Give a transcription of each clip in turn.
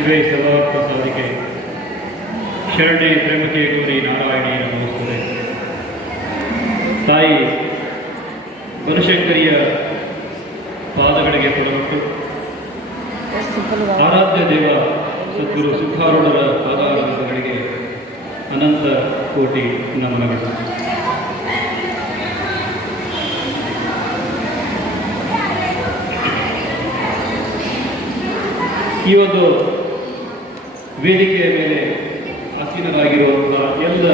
ಶಿವೇ ಸರ್ವಾರ್ಥ ಸಾಧಿಕೆ ಶರಣೆ ಪ್ರೇಮಕೆ ಗೌರಿ ನಾರಾಯಣಿ ತಾಯಿ ಬನಶಂಕರಿಯ ಪಾದಗಳಿಗೆ ಪುರಬಿಟ್ಟು ಆರಾಧ್ಯ ದೇವ ಸದ್ಗುರು ಸುಖಾರೂಢರ ಪಾದಾರಗಳಿಗೆ ಅನಂತ ಕೋಟಿ ನಮನಗಳು. ಈ ಒಂದು ವೇದಿಕೆಯ ಮೇಲೆ ಆಸೀನರಾಗಿರುವಂಥ ಎಲ್ಲ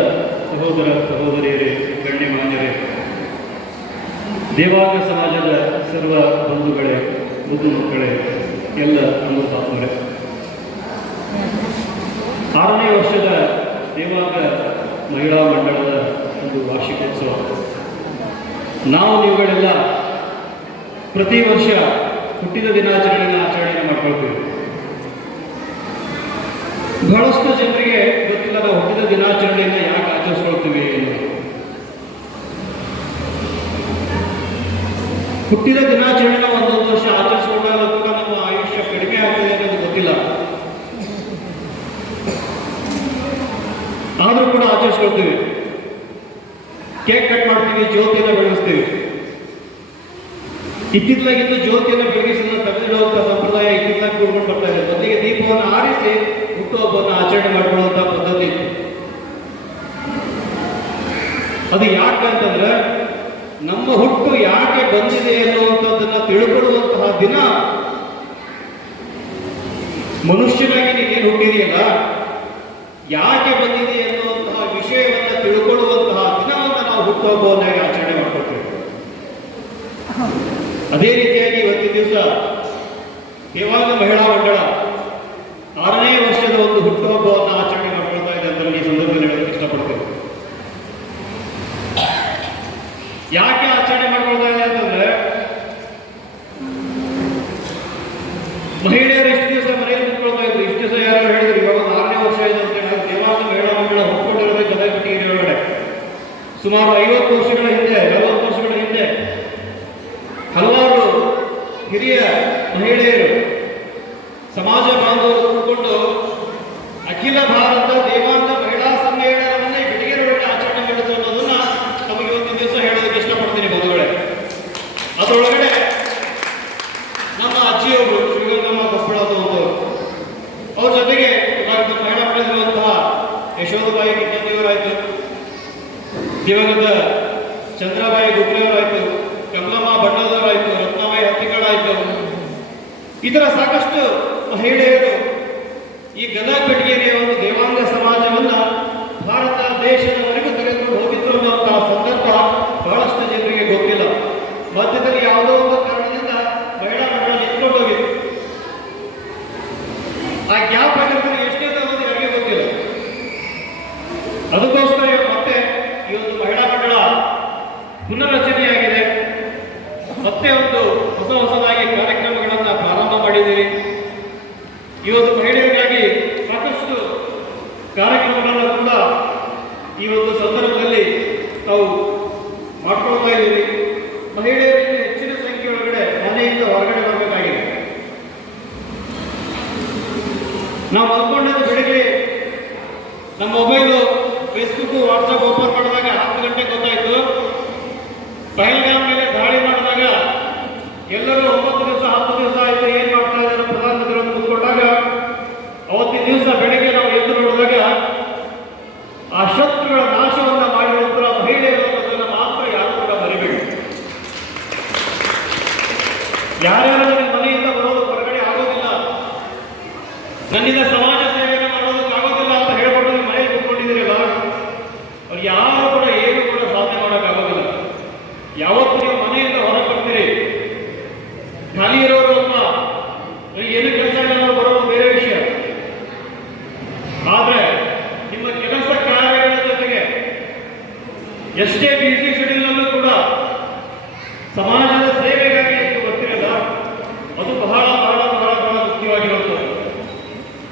ಸಹೋದರ ಸಹೋದರಿಯರೇ ಗಣ್ಯಮಾನ್ಯರೇ ದೇವಾಂಗ ಸಮಾಜದ ಸರ್ವ ಬಂಧುಗಳೇ ಮುದ್ದು ಮಕ್ಕಳೇ, ಎಲ್ಲ ನಮ್ಮ ಸಾಧುಗಳೇ. ಆರನೇ ವರ್ಷದ ದೇವಾಂಗ ಮಹಿಳಾ ಮಂಡಳದ ಒಂದು ವಾರ್ಷಿಕೋತ್ಸವ. ನಾವು ನೀವುಗಳೆಲ್ಲ ಪ್ರತಿ ವರ್ಷ ಹುಟ್ಟಿದ ದಿನಾಚರಣೆಯನ್ನು ಆಚರಣೆ ಮಾಡ್ಕೊಳ್ತೀವಿ. ಬಹಳಷ್ಟು ಜನರಿಗೆ ಗೊತ್ತಿಲ್ಲದ ಹುಟ್ಟಿದ ದಿನಾಚರಣೆಯನ್ನು ಯಾಕೆ ಆಚರಿಸ್ಕೊಳ್ತೀವಿ? ಹುಟ್ಟಿದ ದಿನಾಚರಣೆನ ಒಂದೊಂದು ವರ್ಷ ಆಚರಿಸಿಕೊಂಡಾಗ ಕೂಡ ನಮ್ಮ ಆಯುಷ್ಯ ಕಡಿಮೆ ಆಗ್ತದೆ ಅನ್ನೋದು ಗೊತ್ತಿಲ್ಲ. ಆದರೂ ಕೂಡ ಆಚರಿಸ್ಕೊಳ್ತೀವಿ. ಕೇಕ್ ಕಟ್ ಮಾಡ್ತೀವಿ, ಜ್ಯೋತಿಯನ್ನು ಬೆಳೆಸ್ತೀವಿ. ಇತ್ತಿತ್ತಲಾಗಿದ್ದು ಜ್ಯೋತಿಯನ್ನು ಯಾಕೆ ಬಂದಿದೆ ಅನ್ನುವಂಥದ್ದನ್ನು ತಿಳ್ಕೊಳ್ಳುವಂತಹ ದಿನ. ಮನುಷ್ಯನಾಗಿ ನೀನು ಹುಟ್ಟಿದೆಯಲ್ಲ? ಯಾಕೆ ಬಂದಿದೆ ಅನ್ನುವಂತಹ ವಿಷಯವನ್ನು ತಿಳ್ಕೊಳ್ಳುವಂತಹ ದಿನವನ್ನು ನಾವು ಹುಟ್ಟುಹಬ್ಬವನ್ನಾಗಿ ಆಚರಣೆ ಮಾಡ್ಕೊಳ್ತೇವೆ. ಅದೇ ರೀತಿಯಾಗಿ ಇವತ್ತಿನ ದಿವಸ ಕೇವಲ ಇದರ ಸಾಕಷ್ಟು ಮಹಿಳೆಯರು ಈ ಗದಗ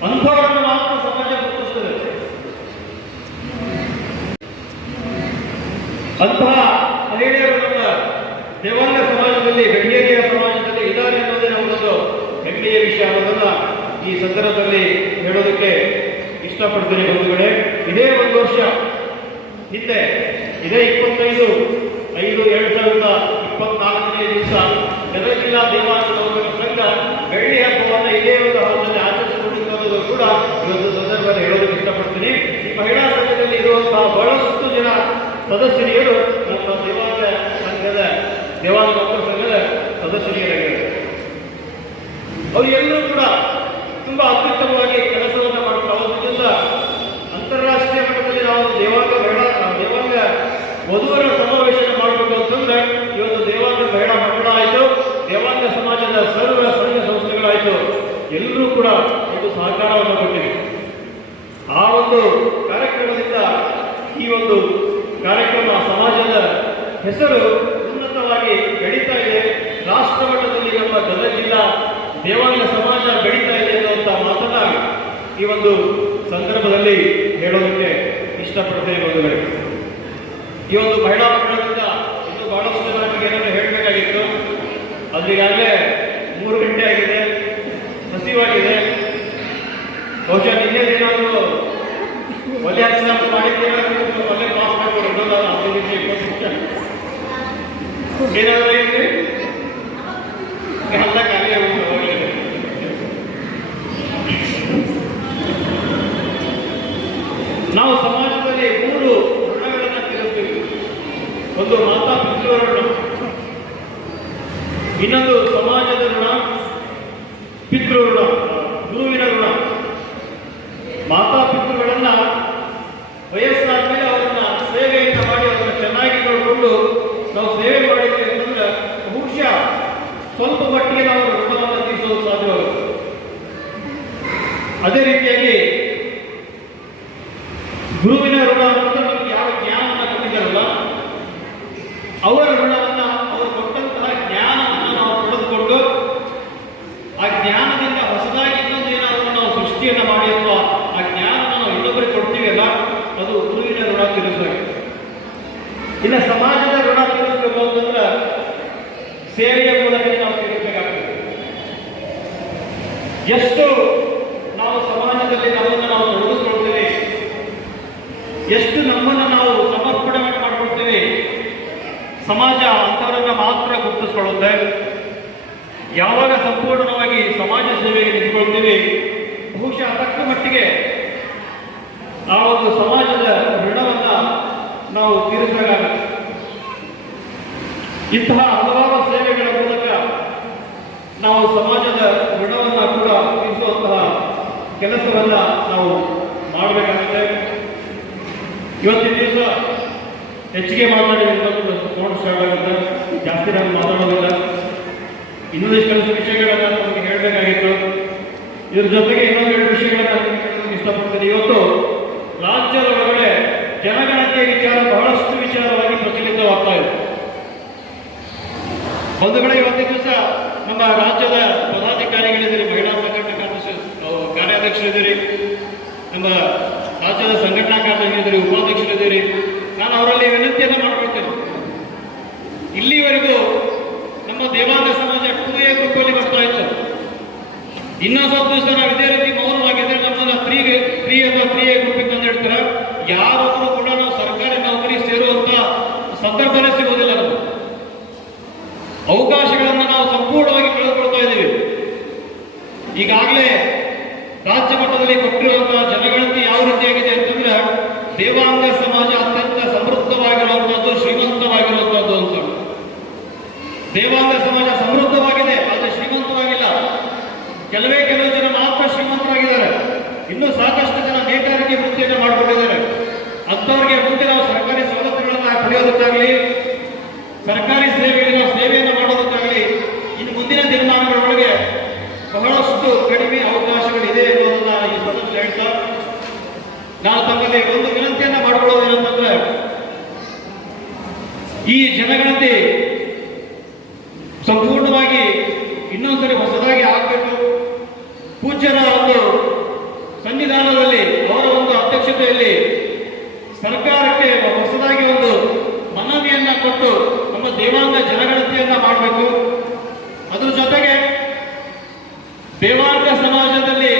ಅಂಥವರನ್ನು ಮಾತ್ರ ಸಮಾಜ ಗುರುತಿಸ್ತದೆ ಅಂತಹ ಅನೇಕರು ನಮ್ಮ ದೇವಾಲಯ ಸಮಾಜದಲ್ಲಿ, ಬೆಂಗಳೂರಿನ ಸಮಾಜದಲ್ಲಿ ಇದ್ದಾರೆ ಅನ್ನೋದೇ ನಮ್ಮದೊಂದು ಹೆಮ್ಮೆಯ ವಿಷಯ ಅನ್ನೋದನ್ನ ಈ ಸಂದರ್ಭದಲ್ಲಿ ಹೇಳೋದಕ್ಕೆ ಇಷ್ಟಪಡ್ತೇನೆ ಬಂಧುಗಳೇ. ಇದೇ ಒಂದು ವರ್ಷ ಹಿಂದೆ, ಇದೇ ಇಪ್ಪತ್ತೈದು, ಐದು, ಎರಡು ಸಾವಿರದ ಇಪ್ಪತ್ನಾಲ್ಕನೇ ದಿವಸ ಗದಗ ಜಿಲ್ಲಾ ದೇವಾಲಯ ಸಂಘ, ಬೆಳ್ಳಿ ಹಬ್ಬವನ್ನು ಇದೇ ಒಂದು ಕೂಡ ಇವತ್ತು ಸಂದರ್ಭದಲ್ಲಿ ಹೇಳೋದಕ್ಕೆ ಇಷ್ಟಪಡ್ತೀನಿ. ಈ ಮಹಿಳಾ ಸಂಘದಲ್ಲಿ ಇರುವಂತಹ ಬಹಳಷ್ಟು ಜನ ಸದಸ್ಯರಿಯರು ನಮ್ಮ ದೇವಾಲಯ ಸಂಘದ ದೇವಾಲಯ ಮಕ್ಕಳ ಸಂಘದ ಸದಸ್ಯರಿಯರಾಗಿದ್ದಾರೆ ಅವರು ಎಲ್ಲರೂ ಕೂಡ ತುಂಬಾ ಅತ್ಯುತ್ತಮವಾಗಿ ಕೆಲಸವನ್ನು ಮಾಡ್ತಾರೆ ಅವರಿಂದ ಅಂತಾರಾಷ್ಟ್ರೀಯ ಮಟ್ಟದಲ್ಲಿ ನಾವು ದೇವಾಲಯ ಮಹಿಳಾ ದೇವಾಲಯ ವಧುವರ ಸಮಾವೇಶ ಮಾಡಬೇಕು ಅಂತಂದ್ರೆ ಇವತ್ತು ಮಹಿಳಾ ಮಂಡಳ ಆಯಿತು ದೇವಾಂಗ ಸಮಾಜದ ಸರ್ವ ಸಂಘ ಸಂಸ್ಥೆಗಳಾಯಿತು. ಎಲ್ಲರೂ ಕೂಡ ಒಂದು ಸಹಕಾರವನ್ನು ಕೊಟ್ಟಿದೆ ಆ ಒಂದು ಕಾರ್ಯಕ್ರಮದಿಂದ ಈ ಒಂದು ಕಾರ್ಯಕ್ರಮ ಸಮಾಜದ ಹೆಸರು ಉನ್ನತವಾಗಿ ಬೆಳೀತಾ ಇದೆ. ರಾಷ್ಟ್ರ ಮಟ್ಟದಲ್ಲಿ ನಮ್ಮ ಗದಗ ಜಿಲ್ಲಾ ದೇವಾಲಯ ಸಮಾಜ ಬೆಳೀತಾ ಇದೆ ಅನ್ನುವಂಥ ಮಾತನ್ನ ಈ ಒಂದು ಸಂದರ್ಭದಲ್ಲಿ ಹೇಳೋದಕ್ಕೆ ಇಷ್ಟಪಡ್ತೇನೆ ಬಂಧುಗಳೇ. ಈ ಒಂದು ಮಹಿಳಾ ಮಂಡಳದಿಂದ ಇನ್ನು ಬಹಳಷ್ಟು ಬಗ್ಗೆ ಏನಾದ್ರು ಹೇಳಬೇಕಾಗಿತ್ತು. ಅದ್ರಿಗಾಗಲೇ ಮೂರು ಗಂಟೆ ಆಗಿದೆ ಹಸಿವಾಗಿದೆ ಬಹುಶಃ ನಿನ್ನೆ ಏನಾದರೂ ಒಲೆ ಹಚ್ಚ ಒಳ್ಳೆ ಎಲ್ಲ ನಾವು ಸಮಾಜದಲ್ಲಿ ಮೂರು ಋಣಗಳನ್ನು ತಿಳಿಸ್ತೀವಿ ಒಂದು ಮಾತಾ ಪಿತೃ ಋಣ ಇನ್ನೊಂದು ಸಮಾಜದ ಋಣ, ಪಿತೃ ಋಣ, ಗುರುವಿನ ಋಣ. ಮಾತಾ ಸ್ವಲ್ಪ ಮಟ್ಟಿಗೆ ನಾವು ಋಣವನ್ನು ತೀರಿಸೋದು ಸಾಧ್ಯವಾಗುತ್ತೆ. ಅದೇ ರೀತಿಯಾಗಿ ಗುರುವಿನ ಋಣ ಅಂತ ನಮಗೆ ಯಾವ ಜ್ಞಾನವನ್ನು ಕೊಟ್ಟಿದ್ದಾರಲ್ಲ ಅವರ ಋಣವನ್ನ ಅವರು ಕೊಟ್ಟಂತಹ ಜ್ಞಾನವನ್ನು ನಾವು ಪಡೆದುಕೊಂಡು ಆ ಜ್ಞಾನದಿಂದ ಹೊಸದಾಗಿ ಇನ್ನೊಂದು ಏನಾದರೂ ನಾವು ಸೃಷ್ಟಿಯನ್ನ ಮಾಡಿ ಅಥವಾ ಆ ಜ್ಞಾನವನ್ನು ನಾವು ಇನ್ನೊಬ್ಬರಿಗೆ ಕೊಡ್ತೀವಲ್ಲ ಅದು ಗುರುವಿನ ಋಣ ತೀರಿಸುವಾಗ ಇನ್ನು ಸಮಾಜದ ಋಣ ತೀರಿಸಬೇಕು ಅಂತಂದ್ರೆ ಸೇವೆಯ ಮೂಲಕ ನಾವು ತೀರಿಸಬೇಕಾಗ್ತದೆ ಎಷ್ಟು ನಾವು ಸಮಾಜದಲ್ಲಿ ನಮ್ಮನ್ನು ನಾವು ತೊಡಗಿಸ್ಕೊಳ್ತೇವೆ ಎಷ್ಟು ನಮ್ಮನ್ನು ನಾವು ಸಮರ್ಪಣೆ ಮಾಡ್ಕೊಳ್ತೇವೆ ಸಮಾಜ ಅಂಥವರನ್ನ ಮಾತ್ರ ಗುರುತಿಸ್ಕೊಳ್ಳುತ್ತೆ. ಯಾವಾಗ ಸಂಪೂರ್ಣವಾಗಿ ಸಮಾಜ ಸೇವೆಗೆ ನಿಂತ್ಕೊಳ್ತೀವಿ, ಬಹುಶಃ ತಕ್ಕ ಮಟ್ಟಿಗೆ ಆ ಒಂದು ಸಮಾಜದ ಋಣವನ್ನ ನಾವು ತೀರಿಸಬೇಕಾಗುತ್ತೆ. ಇಂತಹ ಹಲವಾರು ಸೇವೆಗಳ ಮೂಲಕ ನಾವು ಸಮಾಜದ ಋಣವನ್ನ ಕೂಡ ತೀರಿಸುವಂತಹ ಕೆಲಸವನ್ನ ನಾವು ಮಾಡಬೇಕಾಗುತ್ತೆ. ಇವತ್ತಿನ ಹೆಚ್ಚಿಗೆ ಮಾತಾಡಿದ್ರೆ ಫೋನ್ ಸ್ಟಾರ್ಟ್ ಆಗುತ್ತೆ. ಜಾಸ್ತಿ ನಾನು ಮಾತಾಡೋದಿಲ್ಲ. ಇನ್ನೊಂದಿಷ್ಟು ಕೆಲಸ ವಿಷಯಗಳನ್ನು ನಮಗೆ ಹೇಳಬೇಕಾಗಿತ್ತು. ಇದ್ರ ಜೊತೆಗೆ ಇನ್ನೊಂದು ಎರಡು ವಿಷಯಗಳನ್ನ ನಿಮಗೆ ಇಷ್ಟಪಡ್ತೀನಿ. ಇವತ್ತು ರಾಜ್ಯದ ಒಳಗಡೆ ಜನಗಣತಿಯ ವಿಚಾರ ಬಹಳಷ್ಟು ವಿಚಾರವಾಗಿ ಪ್ರಚಲಿತವಾಗ್ತಾ ಇದೆ. ಬಂಧುಗಳೇ ಇವತ್ತಿನ ದಿವಸ ನಮ್ಮ ರಾಜ್ಯದ ಪದಾಧಿಕಾರಿಗಳಿದ್ದೀರಿ. ಮಹಿಳಾ ಸಂಘಟನೆ ಕಾರ್ಯಾಧ್ಯಕ್ಷರಿದ್ದೀರಿ. ನಮ್ಮ ರಾಜ್ಯದ ಸಂಘಟನಾ ಕಾರ್ಯದರ್ಶಿ ಉಪಾಧ್ಯಕ್ಷರಿದ್ದೀರಿ ನಾನು ಅವರಲ್ಲಿ ವಿನಂತಿಯನ್ನು ಮಾಡ್ಕೊಳ್ತೇನೆ. ಇಲ್ಲಿವರೆಗೂ ನಮ್ಮ ದೇವಾಂಗ ಸಮಾಜ ಟೂ ಎ ಬರ್ತಾ ಇತ್ತು ಇನ್ನೊಂದು ಸ್ವಲ್ಪ ದಿವಸ ನಾವು ಇದೇ ರೀತಿ ಮೌನವಾಗಿದ್ರೆ ನಮ್ಮನ್ನ ತ್ರೀ ತ್ರೀ ಅಥವಾ ತ್ರೀ ಎ ಗ್ರೂಪಿಗೆ ತಂದು ಇಡ್ತಾರೆ ಯಾರೊಬ್ಬರು ಕೂಡ ನಾವು ಸರ್ಕಾರಿ ನೌಕರಿ ಸೇರುವಂತ ಸಂದರ್ಭನೇ ಸಿಗೋದಿಲ್ಲ ನಮಗೆ ಅವಕಾಶಗಳನ್ನು ನಾವು ಸಂಪೂರ್ಣವಾಗಿ ಕಳೆದುಕೊಳ್ತಾ ಇದ್ದೀವಿ ಈಗಾಗಲೇ ರಾಜ್ಯ ಮಟ್ಟದಲ್ಲಿ ಕೊಟ್ಟಿರುವಂತಹ ಜನಗಣತಿ ಯಾವ ರೀತಿಯಾಗಿದೆ ಅಂತಂದ್ರೆ ದೇವಾಂಗ ಸಮಾಜ ಅತ್ಯಂತ ಸಮೃದ್ಧವಾಗಿರುವಂತಹದ್ದು ಶ್ರೀಮಂತವಾಗಿರುವಂತಹದ್ದು ಅಂತ ದೇವಾಂಗ ಸಮಾಜ ಸಮೃದ್ಧವಾಗಿದೆ ಆದರೆ ಶ್ರೀಮಂತವಾಗಿಲ್ಲ ಕೆಲವೇ ಕೆಲವು ಜನ ಮಾತ್ರ ಶ್ರೀಮಂತರಾಗಿದ್ದಾರೆ. ಇನ್ನೂ ಸಾಕಷ್ಟು ಜನ ನೇಕಾರಿಕೆ ವೃತ್ತಿಯನ್ನು ಮಾಡಿಕೊಂಡಿದ್ದಾರೆ. ಅಂತವರಿಗೆ ಮುಂದೆ ನಾವು ಸರ್ಕಾರಿ ಸವಲತ್ತುಗಳನ್ನು ಪಡೆಯೋದಕ್ಕಾಗಲಿ, ಸರ್ಕಾರಿ ಸೇವೆಯಲ್ಲಿ ನಾವು ಸೇವೆಯನ್ನು ಮಾಡೋದಕ್ಕಾಗಲಿ, ಇನ್ನು ಮುಂದಿನ ದಿನಮಾನಗಳೊಳಗೆ ಬಹಳಷ್ಟು ಕಡಿಮೆ ಅವಕಾಶಗಳಿದೆ ಅನ್ನೋದನ್ನ ಈ ಸಂದರ್ಭದಲ್ಲಿ ಹೇಳ್ತಾ, ನಾನು ತಮ್ಮಲ್ಲಿ ಒಂದು ವಿನಂತಿಯನ್ನ ಮಾಡಿಕೊಳ್ಳೋದೇನಂತಂದ್ರೆ ಈ ಜನಗಣತಿ ಸಂಪೂರ್ಣವಾಗಿ ಇನ್ನೊಂದ್ಸರಿ ಹೊಸದಾಗಿ ಆಗಬೇಕು ಪೂಜ್ಯರ ಒಂದು ಸನ್ನಿಧಾನದಲ್ಲಿ ಅವರ ಒಂದು ಅಧ್ಯಕ್ಷತೆಯಲ್ಲಿ ಸರ್ಕಾರಕ್ಕೆ ಹೊಸದಾಗಿ ಒಂದು ಮನವಿಯನ್ನ ಕೊಟ್ಟು ನಮ್ಮ ದೇವಾಂಗ ಜನಗಣತಿಯನ್ನ ಮಾಡಬೇಕು ಅದ್ರ ಜೊತೆಗೆ ದೇವಾಂಗ ಸಮಾಜದಲ್ಲಿ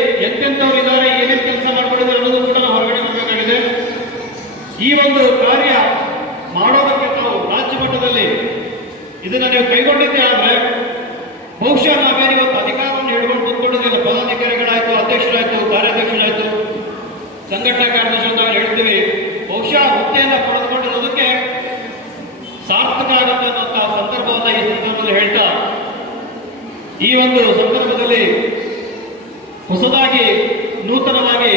ಸಂಘಟನಾ ಕಾರ್ಯದರ್ಶಿ ಅಂತ ನಾವು ಹೇಳ್ತೀವಿ ಬಹುಶಃ ಹುದ್ದೆಯನ್ನು ಪಡೆದುಕೊಂಡಿರೋದಕ್ಕೆ ಸಾರ್ಥಕ ಆಗುತ್ತೆ ಅನ್ನೋಂತಹ ಸಂದರ್ಭವನ್ನ ಈ ಸಂದರ್ಭದಲ್ಲಿ ಹೇಳ್ತಾ ಈ ಒಂದು ಸಂದರ್ಭದಲ್ಲಿ ಹೊಸದಾಗಿ ನೂತನವಾಗಿ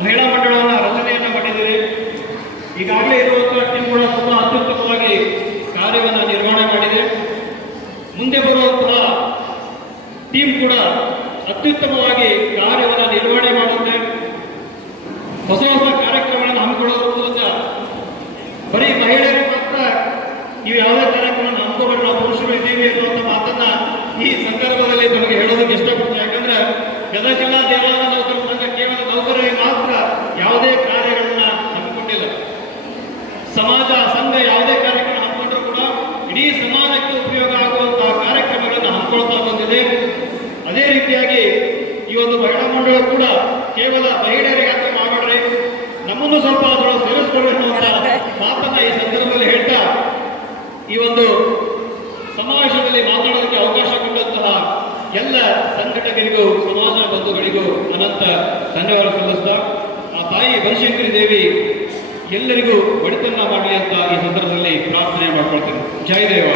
ಮಹಿಳಾ ಮಂಡಳವನ್ನ ರಚನೆಯನ್ನ ಮಾಡಿದ್ದೀವಿ ಈಗಾಗಲೇ ಇರುವಂತಹ ಟೀಮ್ ಕೂಡ ತುಂಬಾ ಅತ್ಯುತ್ತಮವಾಗಿ ಕಾರ್ಯವನ್ನು ನಿರ್ವಹಣೆ ಮಾಡಿದೆ. ಮುಂದೆ ಬರುವಂತಹ ಟೀಮ್ ಕೂಡ ಅತ್ಯುತ್ತಮವಾಗಿ ಕಾರ್ಯವನ್ನು ನಿರ್ವಹಣೆ ಮಾಡುತ್ತೆ. ಹೊಸ ಹೊಸ ಕಾರ್ಯಕ್ರಮಗಳನ್ನು ಹಮ್ಮಿಕೊಳ್ಳೋದ್ರ ಮೂಲಕ ಬರೀ ಮಹಿಳೆಯರು ಮಾತ್ರ ನೀವು ಯಾವುದೇ ಕಾರ್ಯಕ್ರಮವನ್ನು ಹಮ್ಮಿಕೊಂಡ್ರೆ ನಾವು ಪುರುಷರು ಇದ್ದೀವಿ ಅನ್ನುವಂಥ ಮಾತನ್ನ ಈ ಸಂದರ್ಭದಲ್ಲಿ ನಮಗೆ ಹೇಳೋದಕ್ಕೆ ಇಷ್ಟಪಡ್ತೀನಿ. ಯಾಕಂದ್ರೆ ಗದಗ ಜಿಲ್ಲಾ ದೇವಾಲಯ ನೌಕರ ಸಂಘ ಕೇವಲ ನೌಕರರಿಗೆ ಮಾತ್ರ ಯಾವುದೇ ಕಾರ್ಯಗಳನ್ನ ಹಮ್ಮಿಕೊಂಡಿಲ್ಲ ಸಮಾಜ ಸಂಘ ಯಾವುದೇ ಕಾರ್ಯಕ್ರಮ ಹಮ್ಮಿಕೊಂಡ್ರು ಕೂಡ ಇಡೀ ಸಮಾಜಕ್ಕೆ ಉಪಯೋಗ ಆಗುವಂತಹ ಕಾರ್ಯಕ್ರಮಗಳನ್ನು ಹಮ್ಮಿಕೊಳ್ತಾ ಬಂದಿದೆ ಅದೇ ರೀತಿಯಾಗಿ ಈ ಒಂದು ಮಹಿಳಾ ಮಂಡಳ ಕೂಡ ಕೇವಲ ಮಹಿಳೆಯರಿಗೆ ಅಂತ ಮಾಡಬೇಡ್ರಿ ನಮ್ಮನ್ನು ಸ್ವಲ್ಪ ಅದರೊಳಗೆ ಸೇರಿಸ್ಕೊಳ್ಳಿ ಅನ್ನುವಂತ ಮಾತನ್ನ ಈ ಸಂದರ್ಭದಲ್ಲಿ ಹೇಳ್ತಾ ಈ ಒಂದು ಸಮಾವೇಶದಲ್ಲಿ ಮಾತನಾಡೋದಕ್ಕೆ ಅವಕಾಶ ಕೊಟ್ಟಂತಹ ಎಲ್ಲ ಸಂಘಟಕರಿಗೂ, ಸಮಾಜ ಬಂಧುಗಳಿಗೂ ಅನಂತ ಧನ್ಯವಾದ ಸಲ್ಲಿಸ್ತಾ, ಆ ತಾಯಿ ಬನಶಂಕರಿ ದೇವಿ ಎಲ್ಲರಿಗೂ ಒಡೆತನ ಮಾಡಲಿ ಅಂತ ಈ ಸಂದರ್ಭದಲ್ಲಿ ಪ್ರಾರ್ಥನೆ ಮಾಡ್ಕೊಳ್ತೇನೆ. ಜಯ ದೇವ